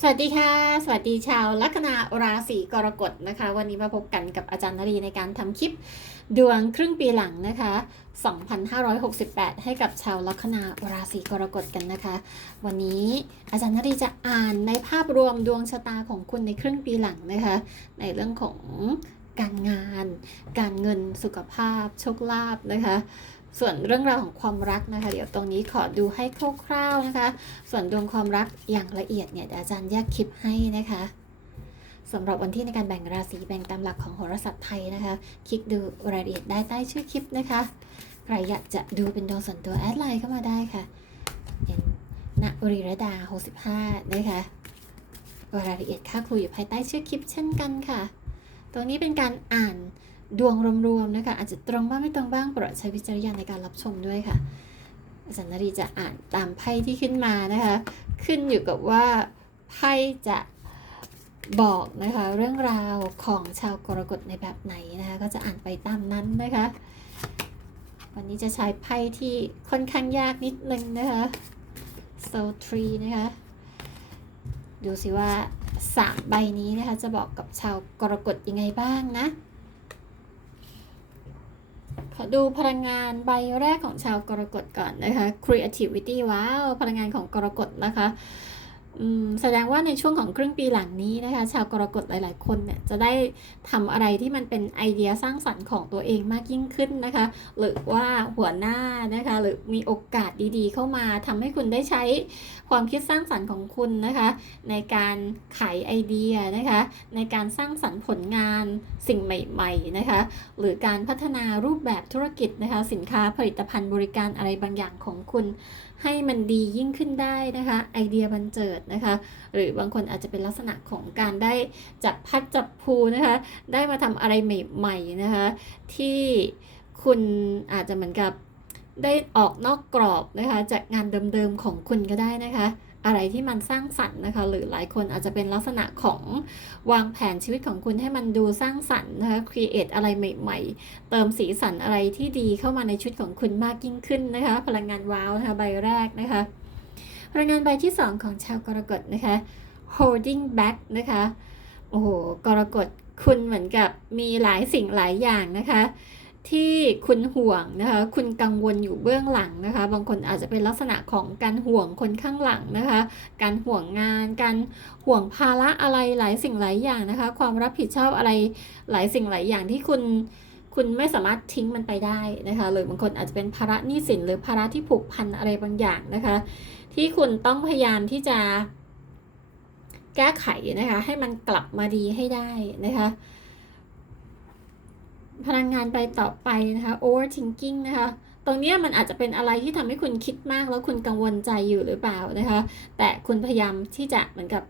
สวัสดีค่ะ สวัสดีชาวลัคนาราศีกรกฎนะคะ วันนี้มาพบกันกับอาจารย์นรีในการทำคลิปดวงครึ่งปีหลังนะคะ 2568 ให้กับชาวลัคนาราศีกรกฎกันนะคะ วันนี้อาจารย์นรีจะอ่านในภาพรวมดวงชะตาของคุณในครึ่งปีหลังนะคะ ในเรื่องของการงาน การเงินสุขภาพ โชคลาภนะคะ ส่วนเรื่องราวของความรักนะคะ เดี๋ยวตรงนี้ขอดูให้คร่าวๆนะคะ ส่วนดวงความรักอย่างละเอียดเนี่ยอาจารย์แยกคลิปให้นะคะสำหรับวันที่ในการแบ่งราศีแบ่งตามหลักของโหราศาสตร์ไทยนะคะ คลิกดูรายละเอียดได้ใต้ชื่อคลิปนะคะใครอยากจะดูเป็นดวงส่วนตัวแอดไลน์เข้ามาได้ค่ะเป็นณอริรดา 65 นะคะรายละเอียดค่าครูอยู่ภายใต้ชื่อคลิปเช่นกันค่ะ ตรงนี้เป็นการอ่าน ดวงรวมๆนะคะอาจจะตรงบ้างไม่ตรงบ้างโปรดใช้วิจารณญาณในการรับชมด้วยค่ะ อาจารย์นรีจะอ่านตามไพ่ที่ขึ้นมานะคะ ขึ้นอยู่กับว่าไพ่จะบอกนะคะเรื่องราวของชาวกรกฎในแบบไหนนะคะก็จะอ่านไปตามนั้นนะคะ วันนี้จะใช้ไพ่ที่ค่อนข้างยากนิดนึงนะคะ so tree นะคะดูสิว่าสามใบนี้นะคะจะบอกกับชาวกรกฎยังไงบ้างนะ ขอดูพลังงานใบแรกของชาวกรกฎก่อนนะคะ creativity ว้าว พลังงานของกรกฎนะคะ แสดงว่าในช่วงของครึ่งปีหลังนี้นะคะ ชาวกรกฎหลาย ๆ คนเนี่ยจะได้ทำอะไรที่มันเป็นไอเดียสร้างสรรค์ของตัวเองมากยิ่งขึ้นนะคะ หรือว่าหัวหน้านะคะ หรือมีโอกาสดีๆ เข้ามาทำให้คุณได้ใช้ความคิดสร้างสรรค์ของคุณนะคะ ในการไขไอเดียนะคะ ในการสร้างสรรค์ผลงานสิ่งใหม่ ๆ นะคะ หรือการพัฒนารูปแบบธุรกิจนะคะ สินค้าผลิตภัณฑ์บริการอะไรบางอย่างของคุณ ให้มันดียิ่งขึ้นได้นะคะไอเดียบันเจิดนะคะ หรือบางคนอาจจะเป็นลักษณะของการได้จับพัดจับภูนะคะ ได้มาทำอะไรใหม่ๆนะคะ ที่คุณอาจจะเหมือนกับได้ออกนอกกรอบนะคะ จากงานเดิมๆของคุณก็ได้นะคะ อะไรที่มันสร้างสรรค์นะคะ หรือหลายคนอาจจะเป็นลักษณะของวางแผนชีวิตของคุณให้มันดูสร้างสรรค์นะคะครีเอทอะไรใหม่ ๆ เติมสีสันอะไรที่ดีเข้ามาในชุดของคุณมากยิ่งขึ้นนะคะ พลังงานว้าวนะคะใบแรกนะคะ พลังงานใบที่ 2 ของชาวกรกฎนะคะ holding back นะคะโอ้โหกรกฎคุณเหมือนกับมีหลายสิ่งหลายอย่างนะคะ ที่คุณห่วงนะคะ คุณกังวลอยู่เบื้องหลังนะคะ บางคนอาจจะเป็นลักษณะของการห่วงคนข้างหลังนะคะ การห่วงงาน การห่วงภาระอะไรหลายสิ่งหลายอย่างนะคะ ความรับผิดชอบอะไรหลายสิ่งหลายอย่างที่คุณคุณไม่สามารถทิ้งมันไปได้นะคะ หรือบางคนอาจจะเป็นภาระหนี้สิน หรือภาระที่ผูกพันอะไรบางอย่างนะคะ ที่คุณต้องพยายามที่จะแก้ไขนะคะ ให้มันกลับมาดีให้ได้นะคะ พลังงานไปต่อไปนะคะ overthinking นะคะ ตรงนี้มันอาจจะเป็นอะไรที่ทำให้คุณคิดมากแล้วคุณกังวลใจอยู่หรือเปล่านะคะ แต่คุณพยายามที่จะเหมือนกับ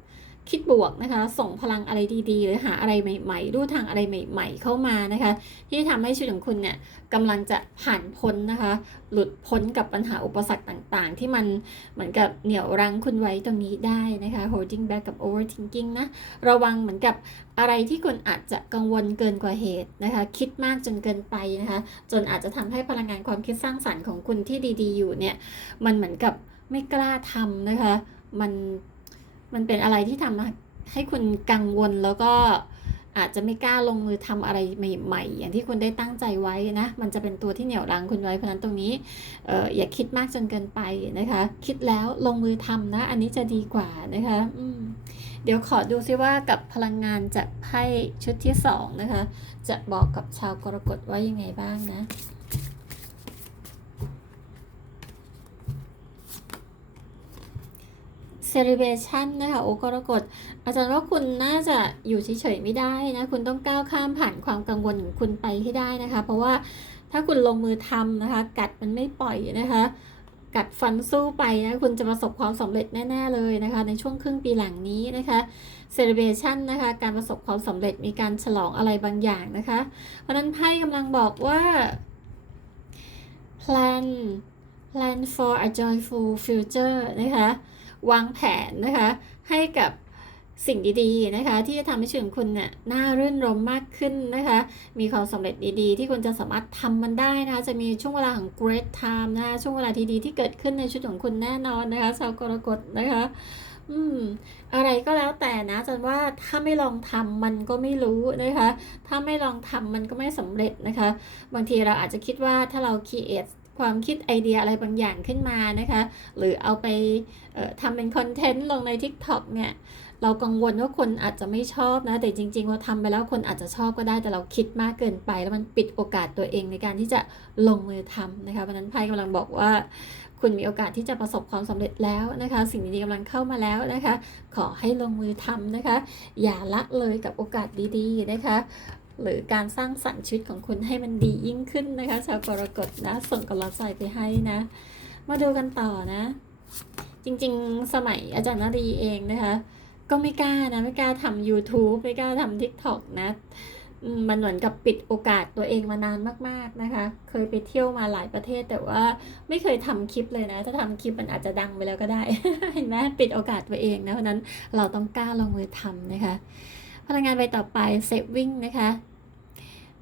คิดบวกนะคะ ส่งพลังอะไรดีๆ หรือหาอะไรใหม่ๆ รู้ทางอะไรใหม่ ๆ เข้ามานะคะ ที่ทำให้ชีวิตของคุณเนี่ยกำลังจะผ่านพ้นนะคะ หลุดพ้นกับปัญหาอุปสรรคต่างๆ ที่มันเหมือนกับเหนี่ยวรั้งคุณไว้ตรงนี้ได้นะคะ holding back กับ overthinking นะ ระวังเหมือนกับอะไรที่คุณอาจจะกังวลเกินกว่าเหตุนะคะ คิดมากจนเกินไปนะคะ จนอาจจะทำให้พลังงานความคิดสร้างสรรค์ของคุณที่ดีๆ อยู่เนี่ย มันเหมือนกับไม่กล้าทำนะคะ มัน มันเป็นอะไรที่ทำให้คุณกังวลแล้วก็อาจจะไม่กล้าลงมือทำอะไรใหม่ ๆ อย่างที่คุณได้ตั้งใจไว้นะ มันจะเป็นตัวที่เหนี่ยวรั้งคุณไว้ เพราะนั้นตรงนี้อออย่าคิดมากจนเกินไปนะคะ คิดแล้วลงมือทำนะ อันนี้จะดีกว่านะคะอืเดี๋ยวขอดูซิว่ากับพลังงานจากไพ่ชุดที่สองนะคะ จะบอกกับชาวกรกฎว่ายังไงบ้างนะ celebration นะคะโอกรกฎอาจารย์ว่าคุณน่าจะอยู่เฉยๆไม่ได้นะ คุณต้องก้าวข้ามผ่านความกังวลของคุณไปให้ได้นะคะ เพราะว่าถ้าคุณลงมือทำนะคะ กัดมันไม่ปล่อยนะคะ กัดฟันสู้ไปนะคุณจะประสบความสำเร็จแน่ๆเลยนะคะ ในช่วงครึ่งปีหลังนี้นะคะ celebration นะคะ การประสบความสำเร็จมีการฉลองอะไรบางอย่างนะคะ เพราะนั้นไพ่กำลังบอกว่า plan plan for a joyful future นะคะ วางแผนนะคะ ให้กับสิ่งดีๆนะคะ ที่จะทำให้ชีวิตของคุณเนี่ยน่ารื่นรมมากขึ้นนะคะ มีความสำเร็จดีๆ ที่คุณจะสามารถทำมันได้นะคะ จะมีช่วงเวลาของ great time นะคะช่วงเวลาที่ดีที่เกิดขึ้นในชีวิตของคุณแน่นอนนะคะชาวกรกฎนะคะ อืม อะไรก็แล้วแต่นะจันว่าถ้าไม่ลองทำมันก็ไม่รู้นะคะ ถ้าไม่ลองทำมันก็ไม่สำเร็จนะคะ บางทีเราอาจจะคิดว่าถ้าเราคิด ความคิดไอเดียอะไรบางอย่างขึ้นมานะคะ หรือเอาไปทำเป็นคอนเทนต์ลงใน TikTok เนี่ยเรากังวลว่าคนอาจจะไม่ชอบนะ แต่จริงๆว่าทำไปแล้วคนอาจจะชอบก็ได้แต่เราคิดมากเกินไป แล้วมันปิดโอกาสตัวเองในการที่จะลงมือทำนะคะเพราะนั้นไพ่กำลังบอกว่า คุณมีโอกาสที่จะประสบความสำเร็จแล้วนะคะ สิ่งดีๆกำลังเข้ามาแล้วนะคะ ขอให้ลงมือทำนะคะ อย่าละเลยกับโอกาสดีๆนะคะ หรือการสร้างสรรค์ชีวิตของคุณให้มันดียิ่งขึ้นนะคะ ชาวกรกฎนะ ส่งกำลังใจไปให้นะ มาดูกันต่อนะ จริงๆ สมัยอาจารย์นารีเองนะคะ ก็ไม่กล้านะ ไม่กล้าทำ YouTube ไม่กล้าทำ TikTok นะมันเหมือนกับปิดโอกาสตัวเองมานานมากๆนะคะ เคยไปเที่ยวมาหลายประเทศแต่ว่าไม่เคยทำคลิปเลยนะ ถ้าทำคลิปมันอาจจะดังไปแล้วก็ได้ เห็นไหมปิดโอกาสตัวเองนะ เพราะนั้นเราต้องกล้าลงมือทำนะคะ พลังงานไปต่อไปเซฟวิ่งนะคะ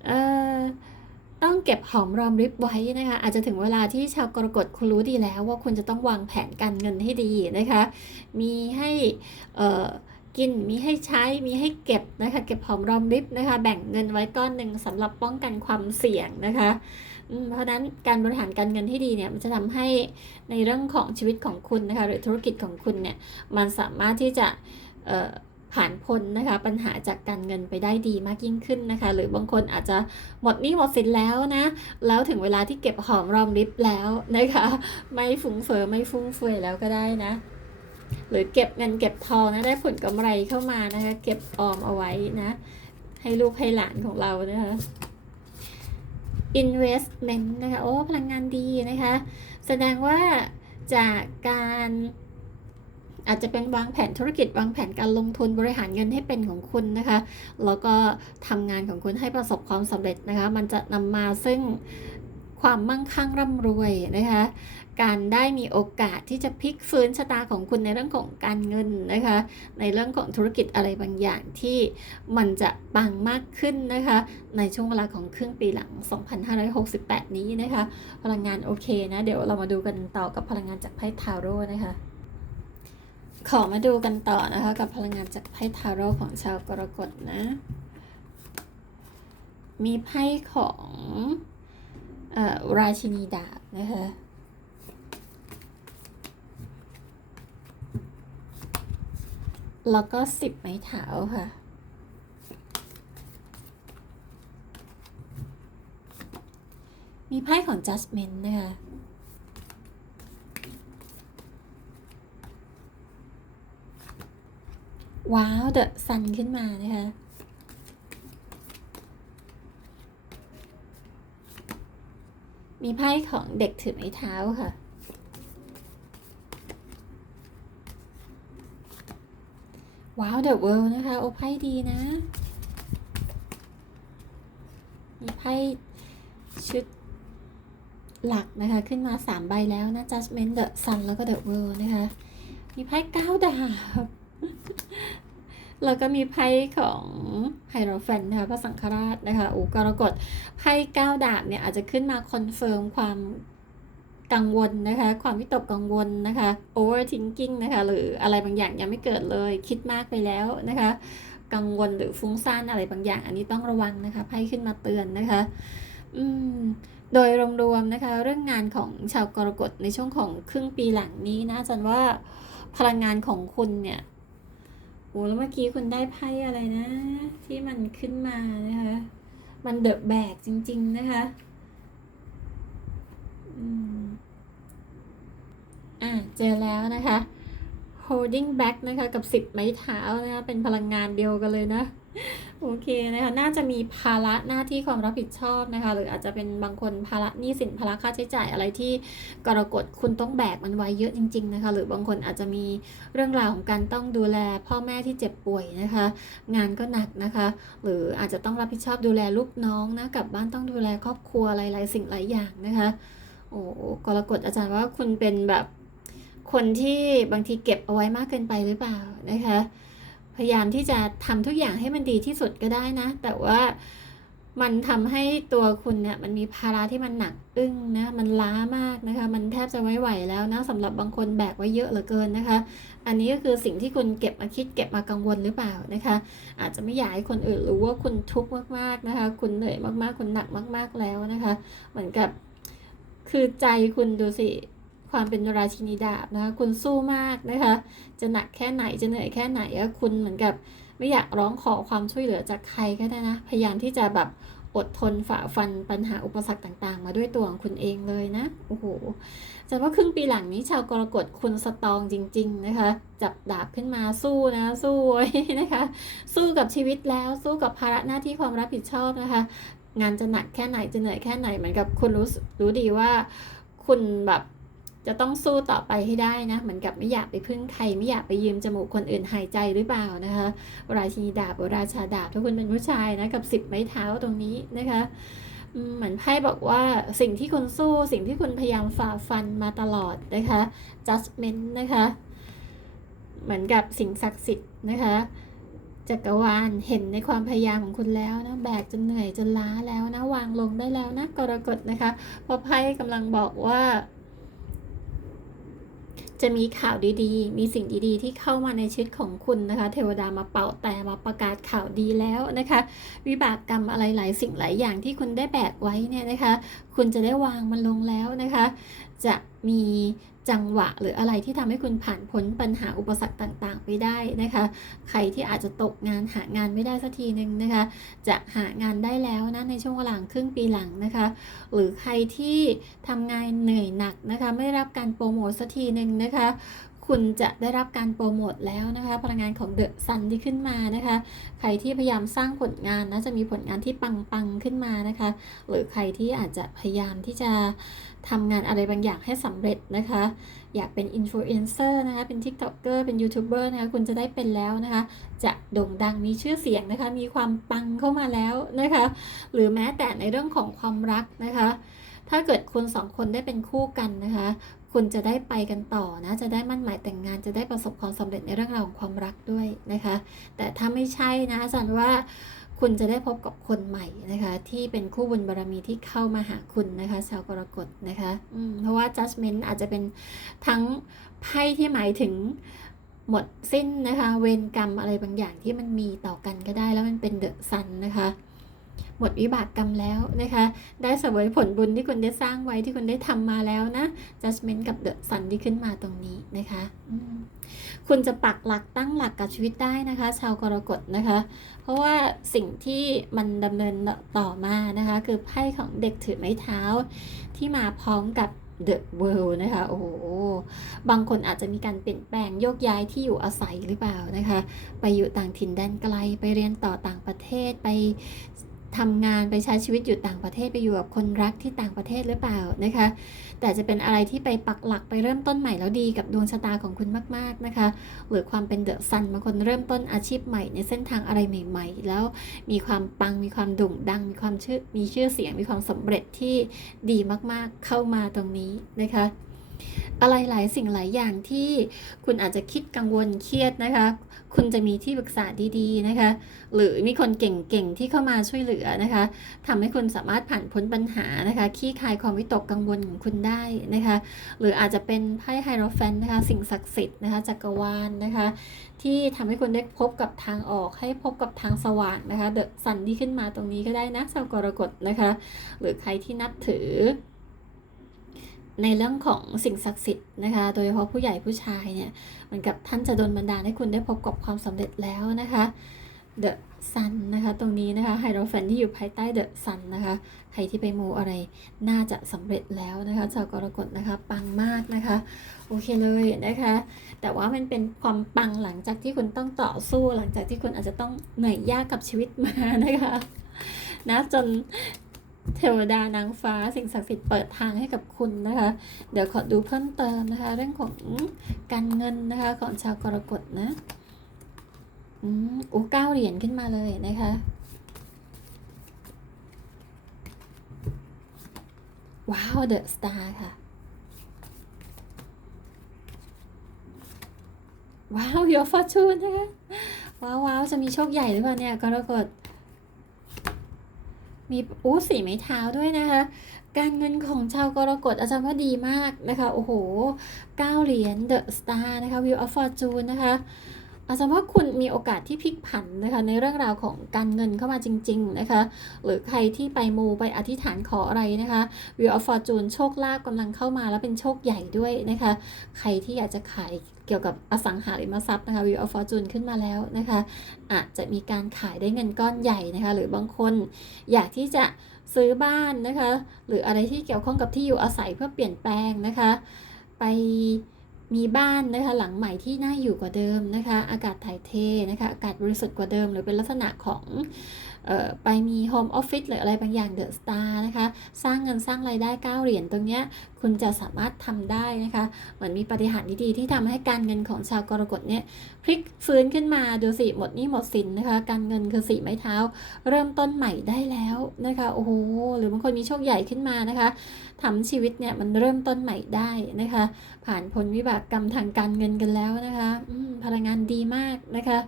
เอ่อต้องเก็บหอมรอมริบไว้นะคะ อาจจะถึงเวลาที่ชาวกรกฎคุณรู้ดีแล้วว่าคุณจะต้องวางแผนการเงินให้ดีนะคะ มีให้เอ่อกินมีให้ใช้มีให้เก็บนะคะ เก็บหอมรอมริบนะคะ แบ่งเงินไว้ก้อนหนึ่งสำหรับป้องกันความเสี่ยงนะคะเพราะฉะนั้นการบริหารการเงินที่ดีเนี่ยมันจะทำให้ในเรื่องของชีวิตของคุณนะคะ หรือธุรกิจของคุณเนี่ยมันสามารถที่จะ ผ่านพ้นนะคะ ปัญหาจากการเงินไปได้ดีมากยิ่งขึ้นนะคะ หรือบางคนอาจจะหมดนี้หมดสินแล้วนะ แล้วถึงเวลาที่เก็บหอมรอมริบแล้วนะคะ ไม่ฟุ้งเฟอ้อไม่ฟุ่มเฟือยแล้วก็ได้นะ หรือเก็บเงินเก็บทองนะได้ผลกำไรเข้ามานะคะ เก็บออมเอาไว้นะ ให้ลูกให้หลานของเรานะคะ investment นะคะ โอ้ พลังงานดีนะคะ แสดงว่าจากการ อาจจะเป็นวางแผนธุรกิจวางแผนการลงทุนบริหารเงินให้เป็นของคุณนะคะ แล้วก็ทำงานของคุณให้ประสบความสำเร็จนะคะ มันจะนำมาซึ่งความมั่งคั่งร่ำรวยนะคะ การได้มีโอกาสที่จะพลิกฟื้นชะตาของคุณในเรื่องของการเงินนะคะ ในเรื่องของธุรกิจอะไรบางอย่างที่มันจะปังมากขึ้นนะคะ ในช่วงเวลาของครึ่งปีหลัง 2568 นี้นะคะ พลังงานโอเคนะ เดี๋ยวเรามาดูกันต่อกับพลังงานจากไพ่ทาโร่นะคะ ขอมาดูกันต่อนะคะ กับพลังงานจากไพ่ทาโร่ของชาวกรกฎนะ มีไพ่ของเอ่อราชินีดาบนะคะแล้วก็สิบไม้เท้าค่ะ มีไพ่ของ judgment นะคะ ว้าวเดอะซันขึ้นมานะคะมีไพ่ของเด็กถือไม้เท้าค่ะ ว้าวเดอะเวิลด์นะคะ โอ้ไพ่ดีนะ มีไพ่ชุดหลักนะคะ ขึ้นมา 3 ใบแล้วนะ Judgment The Sun แล้วก็ The World นะคะ มีไพ่เก้าดาบ แล้วก็มีไพ่ของไฮโรแฟนนะคะพระสังฆราชนะคะโอ้กรกฎไพ่เก้าดาบเนี่ยอาจจะขึ้นมาคอนเฟิร์มความกังวลนะคะ ความวิตกกังวลนะคะ overthinking นะคะ หรืออะไรบางอย่างยังไม่เกิดเลย คิดมากไปแล้วนะคะ กังวลหรือฟุ้งซ่านอะไรบางอย่าง อันนี้ต้องระวังนะคะ ไพ่ขึ้นมาเตือนนะคะ อืม โดยรวมๆนะคะ เรื่องงานของชาวกรกฎในช่วงของครึ่งปีหลังนี้นะจันว่าพลังงานของคุณเนี่ย โอ้แล้วเมื่อกี้คุณได้ไพ่อะไรนะ ที่มันขึ้นมานะคะ มันเดอะแบกจริง ๆ นะคะอ่าเจอแล้วนะคะ holding back นะคะ กับสิบไม้เท้านะคะ เป็นพลังงานเดียวกันเลยนะ โอเคนะคะน่าจะมีภาระหน้าที่ความรับผิดชอบนะคะ หรืออาจจะเป็นบางคนภาระหนี้สินภาระค่าใช้จ่ายอะไรที่กรกฎคุณต้องแบกมันไว้เยอะจริง ๆนะคะ หรือบางคนอาจจะมีเรื่องราวของการต้องดูแลพ่อแม่ที่เจ็บป่วยนะคะ งานก็หนักนะคะ หรืออาจจะต้องรับผิดชอบดูแลลูกน้องนะกลับบ้านต้องดูแลครอบครัวหลายๆสิ่งหลายอย่างนะคะโอ้กรกฎอาจารย์ว่าคุณเป็นแบบคนที่บางทีเก็บเอาไว้มากเกินไปหรือเปล่านะคะ พยายามที่จะทำทุกอย่างให้มันดีที่สุดก็ได้นะ แต่ว่ามันทำให้ตัวคุณเนี่ยมันมีภาระที่มันหนักอึ้งนะมันล้ามากนะคะ มันแทบจะไม่ไหวแล้วนะสำหรับบางคนแบกไว้เยอะเหลือเกินนะคะ อันนี้ก็คือสิ่งที่คุณเก็บมาคิดเก็บมากังวลหรือเปล่านะคะ อาจจะไม่อยากให้คนอื่นรู้ว่าคุณทุกข์มากๆนะคะ คุณเหนื่อยมากๆ คุณหนักมาก ๆแล้วนะคะ เหมือนกับ คือใจคุณดูสิ ความเป็นราชินีดาบนะคะคุณสู้มากนะคะ จะหนักแค่ไหนจะเหนื่อยแค่ไหนอะคุณเหมือนกับไม่อยากร้องขอความช่วยเหลือจากใครก็ได้นะ พยายามที่จะแบบอดทนฝ่าฟันปัญหาอุปสรรคต่างๆ มาด้วยตัวของคุณเองเลยนะ โอ้โหแต่ว่าครึ่งปีหลังนี้ชาวกรกฎคุณสตรองจริง ๆ นะคะ จับดาบขึ้นมาสู้นะสู้นะคะ สู้กับชีวิตแล้วสู้กับภาระหน้าที่ความรับผิดชอบนะคะ งานจะหนักแค่ไหนจะเหนื่อยแค่ไหนเหมือนกับคุณรู้รู้ดีว่า คุณแบบ จะต้องสู้ต่อไปให้ได้นะ เหมือนกับไม่อยากไปพึ่งใคร ไม่อยากไปยืมจมูกคนอื่นหายใจหรือเปล่านะคะ ราชินีดาบราชาดาบถ้าคุณเป็นผู้ชายนะกับสิบไม้เท้าตรงนี้นะคะเหมือนไพ่บอกว่าสิ่งที่คุณสู้สิ่งที่คุณพยายามฝ่าฟันมาตลอดนะคะ judgment นะคะ เหมือนกับสิ่งศักดิ์สิทธิ์นะคะจักรวาลเห็นในความพยายามของคุณแล้วนะแบกจนเหนื่อยจนล้าแล้วนะวางลงได้แล้วนะกรกฎนะคะเพราะไพ่กำลังบอกว่า จะมีข่าวดีๆ มีสิ่งดีๆ ที่เข้ามาในชีวิตของคุณนะคะ เทวดามาเป่าแต่มาประกาศข่าวดีแล้วนะคะ วิบากกรรมอะไรหลายสิ่งหลายอย่างที่คุณได้แบกไว้เนี่ยนะคะ คุณจะได้วางมันลงแล้วนะคะ จะมี จังหวะหรืออะไรที่ทำให้คุณผ่านพ้นปัญหาอุปสรรคต่างๆ ไปได้นะคะ ใครที่อาจจะตกงานหางานไม่ได้สักทีหนึ่งนะคะ จะหางานได้แล้วนะในช่วงหลังครึ่งปีหลังนะคะ หรือใครที่ทำงานเหนื่อยหนักนะคะ ไม่ได้รับการโปรโมทสักทีหนึ่งนะคะ คุณจะได้รับการโปรโมทแล้วนะคะ พลังงานของเดอะซันที่ขึ้นมานะคะ ใครที่พยายามสร้างผลงานนะจะมีผลงานที่ปังๆขึ้นมานะคะ หรือใครที่อาจจะพยายามที่จะทำงานอะไรบางอย่างให้สำเร็จนะคะ อยากเป็นอินฟลูเอนเซอร์นะคะ เป็นทิก t อกเกอร์เป็นยูทูบเบอร์นะคะ คุณจะได้เป็นแล้วนะคะ จะโด่งดังมีชื่อเสียงนะคะ มีความปังเข้ามาแล้วนะคะ หรือแม้แต่ในเรื่องของความรักนะคะถ้าเกิดคุณสองคนได้เป็นคู่กันนะคะ คุณจะได้ไปกันต่อนะ จะได้มั่นหมายแต่งงาน จะได้ประสบความสำเร็จในเรื่องราวของความรักด้วยนะคะ แต่ถ้าไม่ใช่นะอาจารย์ว่าคุณจะได้พบกับคนใหม่นะคะ ที่เป็นคู่บุญบารมีที่เข้ามาหาคุณนะคะชาวกรกฎนะคะเพราะว่า judgment อาจจะเป็นทั้งไพ่ที่หมายถึงหมดสิ้นนะคะ เวรกรรมอะไรบางอย่างที่มันมีต่อกันก็ได้ แล้วมันเป็นเดอะซันนะคะ หมดวิบากกรรมแล้วนะคะ ได้เสวยผลบุญที่คุณได้สร้างไว้ที่คุณได้ทำมาแล้วนะ judgment กับ the sun ที่ขึ้นมาตรงนี้นะคะคุณจะปักหลักตั้งหลักกับชีวิตได้นะคะ ชาวกรกฎนะคะ เพราะว่าสิ่งที่มันดำเนินต่อมานะคะ คือไพ่ของเด็กถือไม้เท้า ที่มาพร้อมกับ The World นะคะ โอ้โห บางคนอาจจะมีการเปลี่ยนแปลงโยกย้ายที่อยู่อาศัยหรือเปล่านะคะ ไปอยู่ต่างถิ่นแดนไกล ไปเรียนต่อต่างประเทศ ไป ทำงานไปใช้ชีวิตอยู่ต่างประเทศไปอยู่กับคนรักที่ต่างประเทศหรือเปล่านะคะ แต่จะเป็นอะไรที่ไปปักหลักไปเริ่มต้นใหม่แล้วดีกับดวงชะตาของคุณมาก ๆนะคะ หรือความเป็นเดอะซันบางคนเริ่มต้นอาชีพใหม่ในเส้นทางอะไรใหม่ ๆ แล้วมีความปังมีความโด่งดัง มีความชื่อมีชื่อเสียงมีความสำเร็จที่ดีมากๆเข้ามาตรงนี้นะคะอะไรหลายสิ่งหลายอย่างที่คุณอาจจะคิดกังวลเครียดนะคะ คุณจะมีที่ปรึกษาดีๆนะคะ หรือมีคนเก่งๆที่เข้ามาช่วยเหลือนะคะทำให้คุณสามารถผ่านพ้นปัญหานะคะขี้คายความวิตกกังวลของคุณได้นะคะ หรืออาจจะเป็นไพ่ไฮโรแฟนนะคะ สิ่งศักดิ์สิทธิ์นะคะจักรวาลนะคะ ที่ทำให้คุณได้พบกับทางออกให้พบกับทางสว่างนะคะเดอะซันที่ขึ้นมาตรงนี้ก็ได้นะชาวกรกฎนะคะ หรือใครที่นับถือในเรื่องของสิ่งศักดิ์สิทธิ์นะคะ โดยเฉพาะผู้ใหญ่ผู้ชายเนี่ย เหมือนกับท่านจะโดนบันดาลให้คุณได้พบกับความสำเร็จแล้วนะคะ The Sun นะคะตรงนี้นะคะไฮโดรแฟนที่อยู่ภายใต้ The Sun นะคะใครที่ไปมูอะไรน่าจะสำเร็จแล้วนะคะชาวกรกฎนะคะปังมากนะคะโอเคเลยนะคะ แต่ว่ามันเป็นความปังหลังจากที่คุณต้องต่อสู้หลังจากที่คุณอาจจะต้องเหนื่อยยากกับชีวิตมานะคะนะจน เทวดานางฟ้าสิ่งศักดิ์สิทธิ์เปิดทางให้กับคุณนะคะ เดี๋ยวขอดูเพิ่มเติมนะคะ เรื่องของการเงินนะคะของชาวกรกฎนะอืมอู้เก้าเหรียญขึ้นมาเลยนะคะว้าวเดอะสตาร์ค่ะว้าว your fortune นะคะว้าวว้าวจะมีโชคใหญ่หรือเปล่าเนี่ยกรกฎ มีอู้สีไม้เท้าด้วยนะคะ การเงินของชาวกรกฎอาจารย์ว่าดีมากนะคะ โอ้โห 9 เหรียญเดอะสตาร์นะคะวิวออฟฟอร์จูนนะคะ อาจารย์ว่าคุณมีโอกาสที่พลิกผันนะคะในเรื่องราวของการเงินเข้ามาจริง ๆ นะคะ หรือใครที่ไปมูไปอธิษฐานขออะไรนะคะวิวออฟฟอร์จูนโชคลาภกำลังเข้ามาแล้วเป็นโชคใหญ่ด้วยนะคะ ใครที่อยากจะขายเกี่ยวกับอสังหาริมทรัพย์นะคะวิวออฟฟอร์จูนขึ้นมาแล้วนะคะ อาจจะมีการขายได้เงินก้อนใหญ่นะคะ หรือบางคนอยากที่จะซื้อบ้านนะคะ หรืออะไรที่เกี่ยวข้องกับที่อยู่อาศัยเพื่อเปลี่ยนแปลงนะคะ ไป มีบ้านนะคะหลังใหม่ที่น่าอยู่กว่าเดิมนะคะ อากาศถ่ายเทนะคะ อากาศบริสุทธิ์กว่าเดิม หรือเป็นลักษณะของ ไปมีโฮมออฟฟิศหรืออะไรบางอย่างเดอะสตาร์นะคะ สร้างเงินสร้างรายได้ 9 เหรียญตรงเนี้ยคุณจะสามารถทำได้นะคะเหมือนมีปาฏิหารย์ดีๆที่ทำให้การเงินของชาวกรกฎเนี่ยพลิกฟื้นขึ้นมาดูสิหมดนี้หมดสินนะคะ การเงินคือสีไม้เท้า เริ่มต้นใหม่ได้แล้วนะคะโอ้โหหรือบางคนมีโชคใหญ่ขึ้นมานะคะทำชีวิตเนี่ยมันเริ่มต้นใหม่ได้นะคะ ผ่านพ้นวิบากกรรมทางการเงินกันแล้วนะคะพลังงานดีมากนะคะ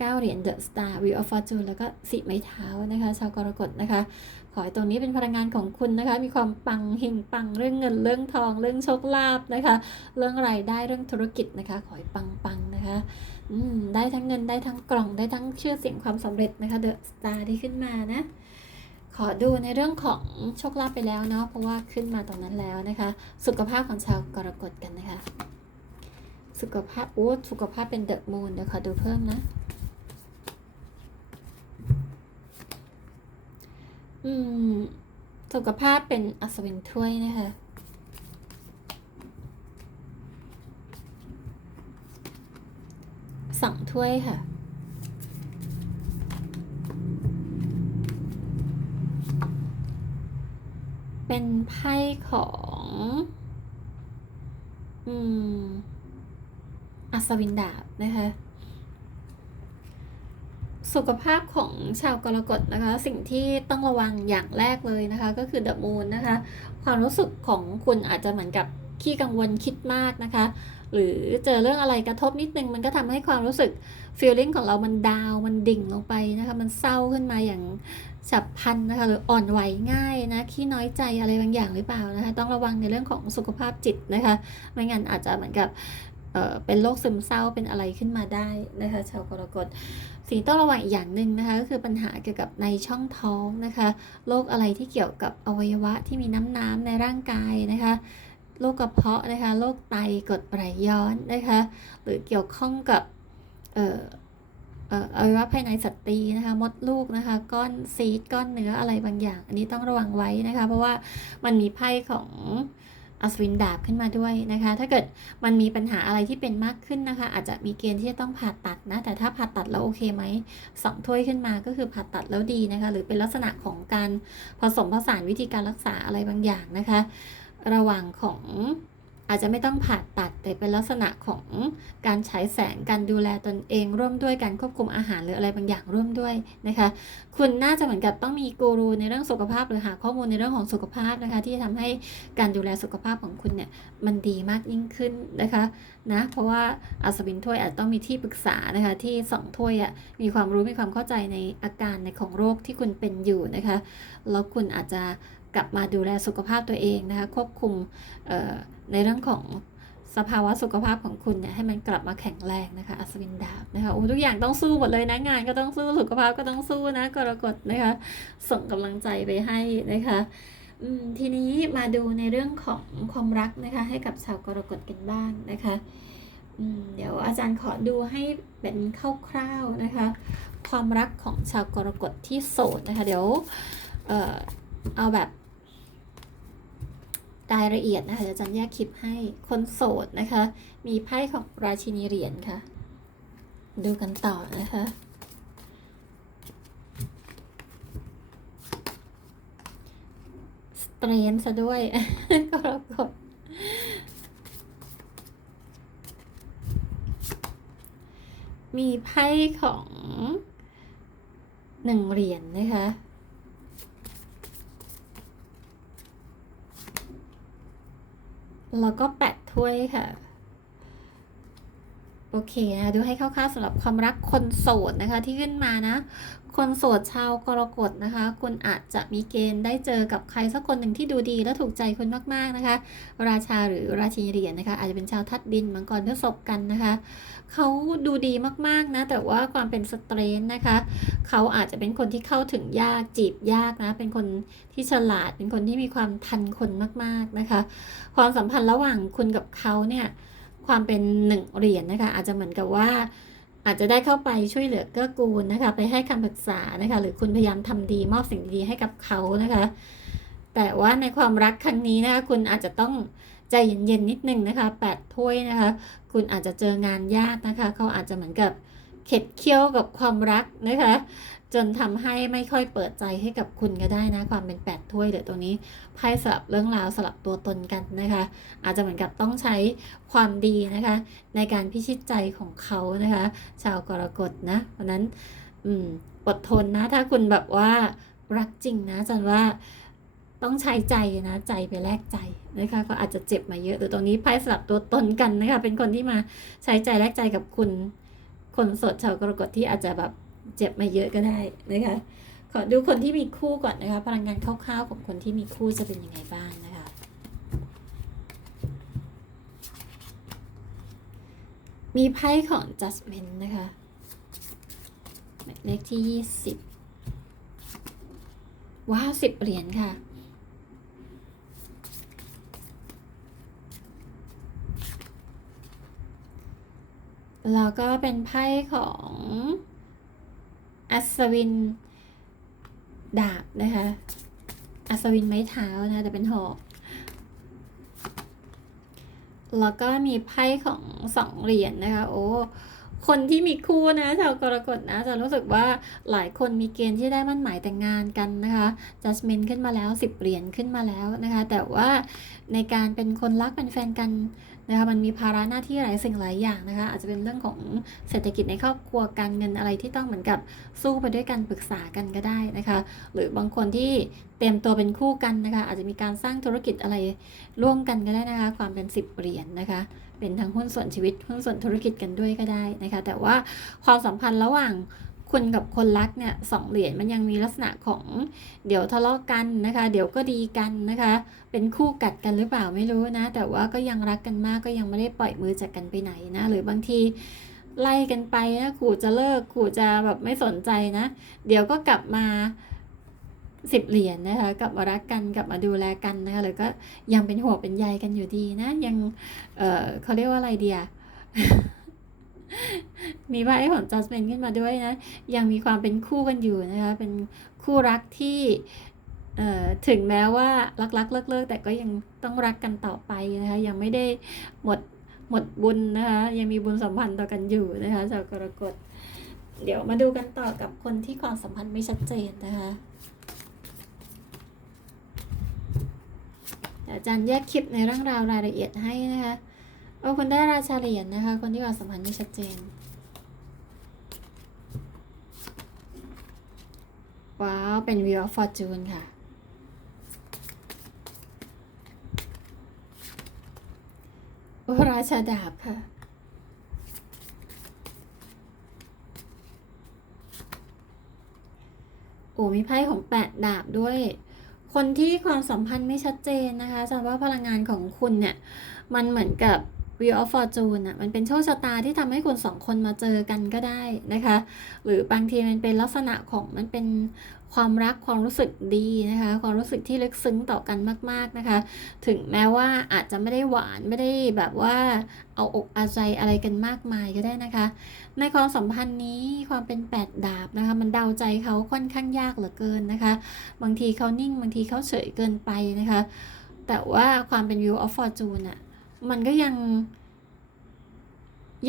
9 เหรียญเดอะสตาร์วิวออฟฟอร์จูนแล้วก็สีไม้เท้านะคะ ชาวกรกฎนะคะ ขอให้ตรงนี้เป็นพลังงานของคุณนะคะ มีความปังเฮงปังเรื่องเงินเรื่องทองเรื่องโชคลาภนะคะ เรื่องรายได้เรื่องธุรกิจนะคะ ขอให้ปังปังนะคะอืมได้ทั้งเงินได้ทั้งกล่องได้ทั้งเชื่อเสียงความสำเร็จนะคะเดอะสตาร์ที่ขึ้นมานะขอดูในเรื่องของโชคลาภไปแล้วเนาะเพราะว่าขึ้นมาตรงนั้นแล้วนะคะ สุขภาพของชาวกรกฎกันนะคะ สุขภาพโอ้สุขภาพเป็นเดอะมูนเดี๋ยวขอดูเพิ่มนะ อืม สุขภาพเป็นอัศวินถ้วยนะคะสองถ้วยค่ะ เป็นไพ่ของ อืม อัศวินดาบนะคะ สุขภาพของชาวกรกฎนะคะ สิ่งที่ต้องระวังอย่างแรกเลยนะคะ ก็คือ The Moon นะคะ ความรู้สึกของคุณอาจจะเหมือนกับขี้กังวลคิดมากนะคะ หรือเจอเรื่องอะไรกระทบนิดนึง มันก็ทำให้ความรู้สึก feeling ของเรามันดาวมันดิ่งลงไปนะคะ มันเศร้าขึ้นมาอย่างฉับพลันนะคะ หรืออ่อนไหวง่ายนะขี้น้อยใจอะไรบางอย่างหรือเปล่านะคะ ต้องระวังในเรื่องของสุขภาพจิตนะคะ ไม่งั้นอาจจะเหมือนกับ เเป็นโรคซึมเศร้าเป็นอะไรขึ้นมาได้นะคะชาวกรกฎสิ่งต้องระวังอีกอย่างหนึ่งนะคะก็คือปัญหาเกี่ยวกับในช่องท้องนะคะโรคอะไรที่เกี่ยวกับอวัยวะที่มีน้ำน้ำในร่างกายนะคะโรคกระเพาะนะคะโรคไตกดไหลย้อนนะคะหรือเกี่ยวข้องกับเอ่อเอ่ออวัยวะภายในสตรีนะคะมดลูกนะคะก้อนซีดก้อนเนื้ออะไรบางอย่าง อันนี้ต้องระวังไว้นะคะ เพราะว่ามันมีไพ่ของ อัศวินดาบขึ้นมาด้วยนะคะ ถ้าเกิดมันมีปัญหาอะไรที่เป็นมากขึ้นนะคะ อาจจะมีเกณฑ์ที่จะต้องผ่าตัดนะ แต่ถ้าผ่าตัดแล้วโอเคไหมสองถ้วยขึ้นมาก็คือผ่าตัดแล้วดีนะคะ หรือเป็นลักษณะของการผสมผสานวิธีการรักษาอะไรบางอย่างนะคะ ระหว่างของ อาจจะไม่ต้องผ่าตัดแต่เป็นลักษณะของการฉายแสงการดูแลตนเอง ร่วมด้วยการควบคุมอาหารหรืออะไรบางอย่างร่วมด้วยนะคะ คุณน่าจะเหมือนกับต้องมีกูรูในเรื่องสุขภาพหรือหาข้อมูลในเรื่องของสุขภาพนะคะ ที่จะทำให้การดูแลสุขภาพของคุณเนี่ยมันดีมากยิ่งขึ้นนะคะนะเพราะว่าอัศวินถ้วยอาจต้องมีที่ปรึกษานะคะที่สองถ้วยอะมีความรู้มีความเข้าใจในอาการในของโรคที่คุณเป็นอยู่นะคะแล้วคุณอาจจะ กลับมาดูแลสุขภาพตัวเองนะคะควบคุมในเรื่องของสภาวะสุขภาพของคุณเนี่ยให้มันกลับมาแข็งแรงนะคะ อัศวินดาบนะคะโอ้ทุกอย่างต้องสู้หมดเลยนะงานก็ต้องสู้สุขภาพก็ต้องสู้นะกรกฎนะคะ ส่งกำลังใจไปให้นะคะทีนี้มาดูในเรื่องของความรักนะคะ ให้กับชาวกรกฎกันบ้างนะคะเดี๋ยวอาจารย์ขอดูให้เป็นคร่าวๆนะคะ ความรักของชาวกรกฎที่โสดนะคะ เดี๋ยวเออเอาแบบ รายละเอียดนะคะเดี๋ยวอาจารย์แยกคลิปให้คนโสดนะคะ มีไพ่ของราชินีเหรียญค่ะ ดูกันต่อนะคะสเตรนซะด้วยก็รกฎมีไพ่ของหนึ่งเหรียญนะคะ แล้วก็แปดถ้วยค่ะ โอเคนะดูให้คร่าวๆสำหรับความรักคนโสดนะคะที่ขึ้นมานะคนโสดชาวกรกฎนะคะ คุณอาจจะมีเกณฑ์ได้เจอกับใครสักคนหนึ่งที่ดูดีและถูกใจคุณมากๆนะคะ ราชาหรือราชินีเหรียญนะคะ อาจจะเป็นชาวทัดดินมังกรพฤษภกันนะคะ เขาดูดีมากๆนะ แต่ว่าความเป็นสเตรนนะคะ เขาอาจจะเป็นคนที่เข้าถึงยากจีบยากนะ เป็นคนที่ฉลาด เป็นคนที่มีความทันคนมากๆนะคะ ความสัมพันธ์ระหว่างคุณกับเขาเนี่ย ความเป็นหนึ่งเหรียญนะคะ อาจจะเหมือนกับว่า อาจจะได้เข้าไปช่วยเหลือเกื้อกูลนะคะ ไปให้คำปรึกษานะคะ หรือคุณพยายามทำดีมอบสิ่งดีให้กับเขานะคะ แต่ว่าในความรักครั้งนี้นะคะคุณอาจจะต้องใจเย็นๆนิดนึงนะคะแปดถ้วยนะคะ คุณอาจจะเจองานยากนะคะ เขาอาจจะเหมือนกับเข็ดเคี้ยวกับความรักนะคะ จนทำให้ไม่ค่อยเปิดใจให้กับคุณก็ได้นะ ความเป็นแปดถ้วยเดี๋ยวตรงนี้ไพ่สลับเรื่องราวสลับตัวตนกันนะคะ อาจจะเหมือนกับต้องใช้ความดีนะคะ ในการพิชิตใจของเขานะคะ ชาวกรกฎนะเพราะนั้นอืมอดทนนะ ถ้าคุณแบบว่ารักจริงนะจันว่าต้องใช้ใจนะใจไปแลกใจนะคะก็อาจจะเจ็บมาเยอะแต่ตรงนี้ไพ่สลับตัวตนกันนะคะเป็นคนที่มาใช้ใจแลกใจกับคุณ คนสดชาวกรกฎที่อาจจะแบบ เจ็บมาเยอะก็ได้นะคะขอดูคนที่มีคู่ก่อนนะคะ พลังงานคร่าวๆของคนที่มีคู่จะเป็นยังไงบ้างนะคะ มีไพ่ของ Judgment นะคะหมายเลขที่ 20 ว้าว10เหรียญค่ะแล้วก็เป็นไพ่ของ อัศวินดาบนะคะ อัศวินไม้เท้านะคะแต่เป็นหอกแล้วก็มีไพ่ของสองเหรียญนะคะ โอ้คนที่มีคู่นะชาวกรกฎนะจะรู้สึกว่าหลายคนมีเกณฑ์ที่ได้มั่นหมายแต่งงานกันนะคะ judgment ขึ้นมาแล้ว 10 เหรียญขึ้นมาแล้วนะคะ แต่ว่าในการเป็นคนรักเป็นแฟนกัน นะคะมันมีภาระหน้าที่หลายสิ่งหลายอย่างนะคะ อาจจะเป็นเรื่องของเศรษฐกิจในครอบครัวการเงินอะไรที่ต้องเหมือนกับสู้ไปด้วยกันปรึกษากันก็ได้นะคะ หรือบางคนที่เตรียมตัวเป็นคู่กันนะคะ อาจจะมีการสร้างธุรกิจอะไรร่วมกันก็ได้นะคะ ความเป็น10เหรียญนะคะเป็นทั้งหุ้นส่วนชีวิตหุ้นส่วนธุรกิจกันด้วยก็ได้นะคะ แต่ว่าความสัมพันธ์ระหว่าง คุณกับคนรักเนี่ยสองเหรียญมันยังมีลักษณะของเดี๋ยวทะเลาะกันนะคะ เดี๋ยวก็ดีกันนะคะ เป็นคู่กัดกันหรือเปล่าไม่รู้นะ แต่ว่าก็ยังรักกันมากก็ยังไม่ได้ปล่อยมือจากกันไปไหนนะหรือบางทีไล่กันไปนะขู่จะเลิกขู่จะแบบไม่สนใจนะ เดี๋ยวก็กลับมาสิบเหรียญนะคะกลับมารักกันกลับมาดูแลกันนะคะหรือก็ยังเป็นหัวเป็นใยกันอยู่ดีนะ ยังเออเขาเรียกว่าอะไรเดีย มีไพ่ของ judgment ขึ้นมาด้วยนะ ยังมีความเป็นคู่กันอยู่นะคะ เป็นคู่รักที่เอ่อถึงแม้ว่ารักๆเลิกๆแต่ก็ยังต้องรักกันต่อไปนะคะ ยังไม่ได้หมดหมดบุญนะคะ ยังมีบุญสัมพันธ์ต่อกันอยู่นะคะชาวกรกฎเดี๋ยวมาดูกันต่อกับคนที่ความสัมพันธ์ไม่ชัดเจนนะคะอาจารย์แยกคลิปในเรื่องราวรายละเอียดให้นะคะ โอ้คนได้ราชาเหรียญนะคะ คนที่ความสัมพันธ์ไม่ชัดเจน ว้าว เป็น Wheel of Fortune ค่ะ โอ้ราชาดาบค่ะโอ้มีไพ่ของแปดดาบด้วย คนที่ความสัมพันธ์ไม่ชัดเจนนะคะแสดงว่าพลังงานของคุณเนี่ย มันเหมือนกับ Wheel of Fortune อะมันเป็นโชคชะตาที่ทำให้คนสองคนมาเจอกันก็ได้นะคะ หรือบางทีมันเป็นลักษณะของมันเป็นความรักความรู้สึกดีนะคะ ความรู้สึกที่ลึกซึ้งต่อกันมาก ๆนะคะ ถึงแม้ว่าอาจจะไม่ได้หวานไม่ได้แบบว่าเอาอกเอาใจอะไรกันมากมายก็ได้นะคะ ในความสัมพันธ์นี้ความเป็นแปดดาบนะคะ มันเดาใจเขาค่อนข้างยากเหลือเกินนะคะ บางทีเขานิ่งบางทีเขาเฉยเกินไปนะคะ แต่ว่าความเป็น Wheel of Fortune อะ มันก็ยัง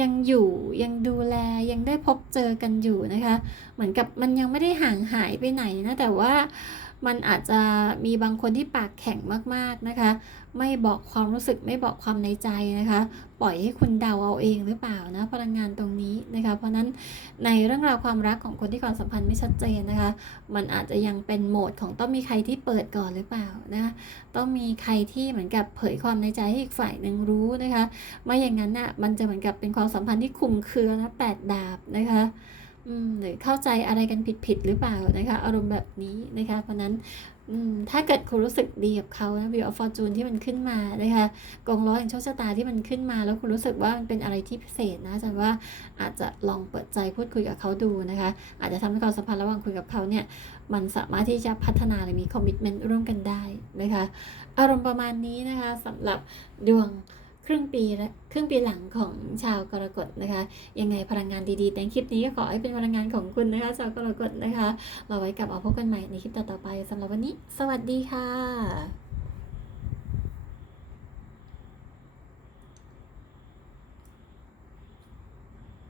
ยังอยู่ยังดูแลยังได้พบเจอกันอยู่นะคะ เหมือนกับมันยังไม่ได้ห่างหายไปไหนนะ แต่ว่ามันอาจจะมีบางคนที่ปากแข็งมากๆนะคะ ไม่บอกความรู้สึกไม่บอกความในใจนะคะ ปล่อยให้คุณเดาเอาเองหรือเปล่านะพลังงานตรงนี้นะคะ เพราะนั้นในเรื่องราวความรักของคนที่ความสัมพันธ์ไม่ชัดเจนนะคะ มันอาจจะยังเป็นโหมดของต้องมีใครที่เปิดก่อนหรือเปล่านะต้องมีใครที่เหมือนกับเผยความในใจให้อีกฝ่ายหนึ่งรู้นะคะไม่อย่างนั้นน่ะมันจะเหมือนกับเป็นความสัมพันธ์ที่คุมเครือนะแปดดาบนะคะอืมหรือเข้าใจอะไรกันผิดๆหรือเปล่านะคะ อารมณ์แบบนี้นะคะ เพราะนั้น ถ้าเกิดคุณรู้สึกดีกับเขานะวิวออฟฟอร์จูนที่มันขึ้นมานะคะกองล้อแห่งโชคชะตาที่มันขึ้นมา แล้วคุณรู้สึกว่ามันเป็นอะไรที่พิเศษนะอาจารย์ว่าอาจจะลองเปิดใจพูดคุยกับเขาดูนะคะ อาจจะทำให้ความสัมพันธ์ระหว่างคุยกับเขาเนี่ยมันสามารถที่จะพัฒนาหรือมีคอมมิชเมนต์ร่วมกันได้นะคะ อารมณ์ประมาณนี้นะคะสำหรับดวง ครึ่งปีและครึ่งปีหลังของชาวกรกฎนะคะ ยังไงพลังงานดีๆแต่คลิปนี้ก็ขอให้เป็นพลังงานของคุณนะคะ ชาวกรกฎนะคะ เราไว้กลับมาพบกันใหม่ในคลิปต่อๆไปสำหรับวันนี้ สวัสดีค่ะ